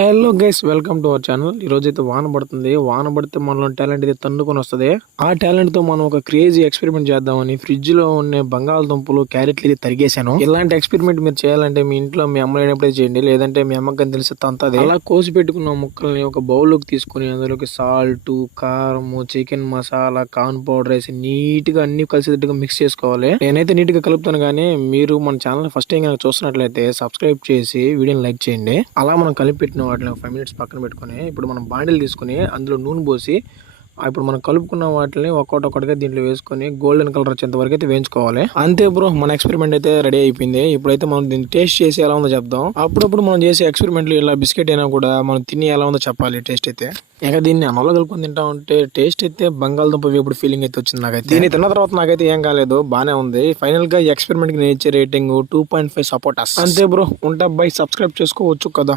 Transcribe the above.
Hello guys, welcome to our channel. ఈ రోజు అయితే వాన పడుతుంది. వాన పడితే మనలో టాలెంట్ అయితే తన్నుకొని వస్తుంది. ఆ టాలెంట్ తో మనం ఒక క్రేజీ ఎక్స్పెరిమెంట్ చేద్దామని ఫ్రిడ్జ్ లో ఉన్న బంగాళదుంపలు, క్యారెట్లు అయితే తరిగేశాను. ఇలాంటి ఎక్స్పెరిమెంట్ మీరు చేయాలంటే మీ ఇంట్లో మీ అమ్మ లేనప్పుడే చేయండి, లేదంటే మీ అమ్మకి అని తెలిసి తంతది. అలా కోసి పెట్టుకున్న ముక్కల్ని ఒక బౌల్ లోకి తీసుకుని అందులోకి సాల్ట్, కారం, చికెన్ మసాలా, కార్న్ పౌడర్ వేసి నీట్ గా అన్ని కలిసేటట్టుగా మిక్స్ చేసుకోవాలి. నేనైతే నీట్ గా కలుపుతాను, కానీ మీరు మన ఛానల్ ఫస్ట్ టైం కనుక చూస్తున్నట్లయితే సబ్స్క్రైబ్ చేసి వీడియోని లైక్ చేయండి. అలా మనం కలిపి పెట్టిన వాటిని 5 minutes పక్కన పెట్టుకుని ఇప్పుడు మనం బాండిల్ తీసుకుని అందులో నూనె పోసి ఇప్పుడు మనం కలుపుకున్న వాటిని ఒక్కొక్కటిగా దీంట్లో వేసుకొని గోల్డెన్ కలర్ వచ్చేంత వరకు అయితే వేయించుకోవాలి. అంతే బ్రో, మన ఎక్స్పెరిమెంట్ అయితే రెడీ అయిపోయింది. ఇప్పుడైతే మనం దీన్ని టేస్ట్ చేసి ఎలా ఉందో చెప్దాం. అప్పుడప్పుడు మనం చేసే ఎక్స్పెరిమెంట్లు ఇలా బిస్కెట్ అయినా కూడా మనం తిని ఎలా ఉందో చెప్పాలి టేస్ట్ అయితే. ఇంకా దీన్ని అన్నంలో కలుపుకొని తింటా ఉంటే టేస్ట్ అయితే బంగాళదుంప వేపుడు ఫీలింగ్ అయితే వచ్చింది నాకైతే. దీన్ని తిన్న తర్వాత నాకైతే ఏం కాలేదు, బానే ఉంది. ఫైనల్ గా ఈ ఎక్స్పెరిమెంట్ కి నేను ఇచ్చే రేటింగ్ 2.5 సపోర్టర్స్. అంతే బ్రో, ఉంటా బై. సబ్స్క్రైబ్ చేసుకోవచ్చు కదా.